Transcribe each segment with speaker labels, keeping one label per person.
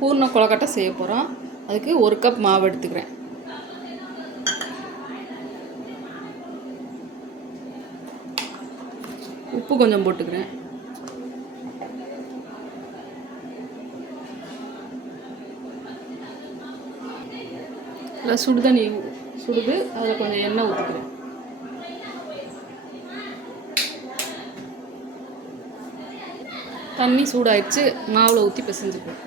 Speaker 1: பூர்ண கொலக்கட்டை செய்ய போகிறோம் அதுக்கு ஒரு கப் மாவு எடுத்துக்கிறேன். உப்பு கொஞ்சம் போட்டுக்கிறேன். இல்லை சுடுதண்ணி சுடுது. அதில் கொஞ்சம் எண்ணெய் ஊற்றிக்கிறேன் தண்ணி சூடாயிடுச்சு. மாவில் ஊற்றி பிசைஞ்சுக்குவேன்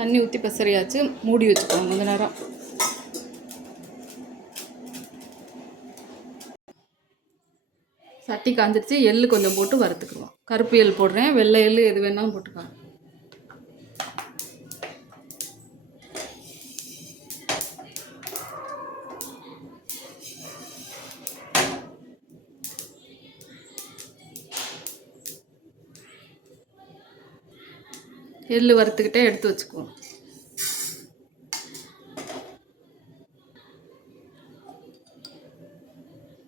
Speaker 1: தண்ணி ஊற்றி பெசரியாச்சு. மூடி வச்சுக்கோங்க கொஞ்ச நேரம். சட்டி காஞ்சிருச்சு. எள்ளு கொஞ்சம் போட்டு வறுத்துக்குவோம் கருப்பு எள் போடுறேன். வெள்ளை எள்ளு எது வேணாலும் போட்டுக்கலாம். எள்ளு வறுத்துக்கிட்டே எடுத்து வச்சுக்குவோம்.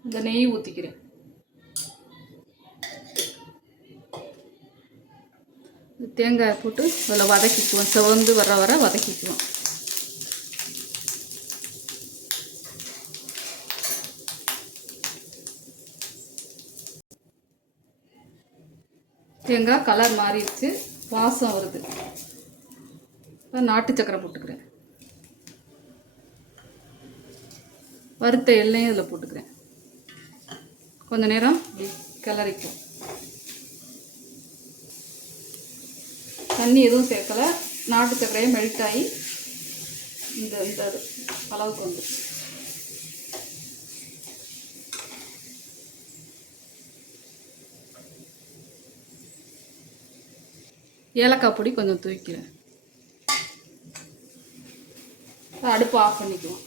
Speaker 1: இந்த நெய் ஊற்றிக்கிறேன் தேங்காய் போட்டு அதில் வதக்கிக்குவோம். சிவந்து வர வர வதக்கிக்குவோம். தேங்காய் கலர் மாறிடுச்சு. வாசம் வருது. இப்போ நாட்டு சக்கரை போட்டுக்கிறேன். வறுத்த எல்லையும் இதில் போட்டுக்கிறேன். கொஞ்ச நேரம் கிளறிக்கும். தண்ணி எதுவும் சேர்க்கல. நாட்டு சக்கரையும் மெல்ட் ஆகி இந்த இந்த அளவுக்கு வந்துடுச்சு ஏலக்காய் பொடி கொஞ்சம் தூக்கிக்கிறேன் அடுப்பு ஆஃப் பண்ணிக்குவோம்.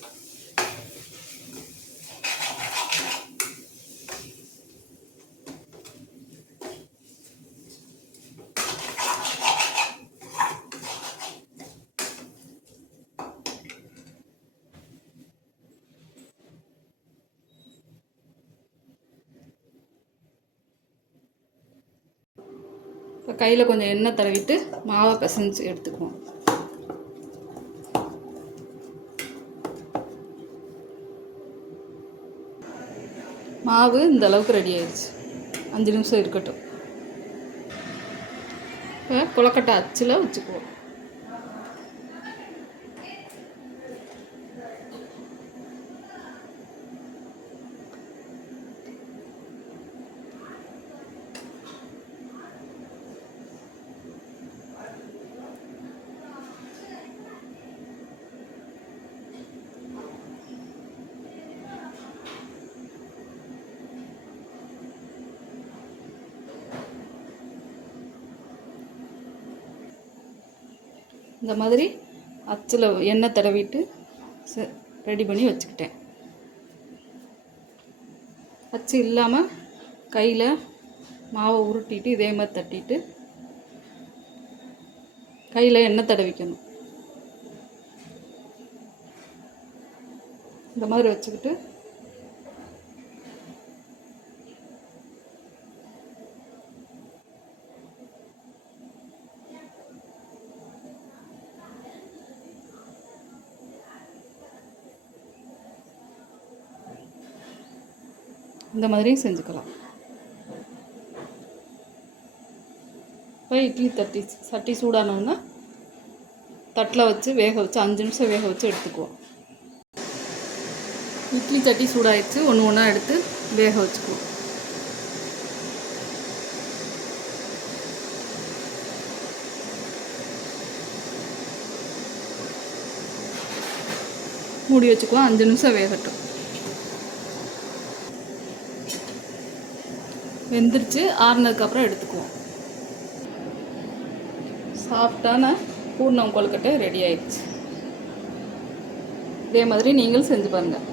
Speaker 1: இப்போ கையில் கொஞ்சம் எண்ணெய் தடவிட்டு மாவை பிசைஞ்சு எடுத்துக்குவோம். மாவு இந்த அளவுக்கு ரெடி ஆயிடுச்சு. அஞ்சு நிமிஷம் இருக்கட்டும். இப்போ கொலக்கட்டை அச்சில் வச்சுக்குவோம். இந்த மாதிரி அச்சில் எண்ணெய் தடவிட்டு ரெடி பண்ணி வச்சுக்கிட்டேன். அச்சு இல்லாமல் கையில் மாவை உருட்டிட்டு இதே மாதிரி தட்டிட்டு கையில் எண்ணெய் தடவிக்கணும். இந்த மாதிரி வச்சுக்கிட்டு இந்த மாதிரியும் செஞ்சுக்கலாம். இப்போ இட்லி தட்டி சட்டி சூடானோன்னா தட்டில் வச்சு வேக வச்சு அஞ்சு நிமிஷம் வேக வச்சு எடுத்துக்குவோம். இட்லி சட்டி சூடாயிடுச்சு ஒன்று ஒன்றா எடுத்து வேக வச்சுக்குவோம். மூடி வச்சுக்குவோம் அஞ்சு நிமிஷம் வேகட்டும். வெந்துருச்சு ஆறுனதுக்கப்புறம் எடுத்துக்குவோம். சாஃப்டான பூர்ணம் கொழுக்கட்டை ரெடி ஆயிடுச்சு. இதே மாதிரி நீங்களும் செஞ்சு பாருங்கள்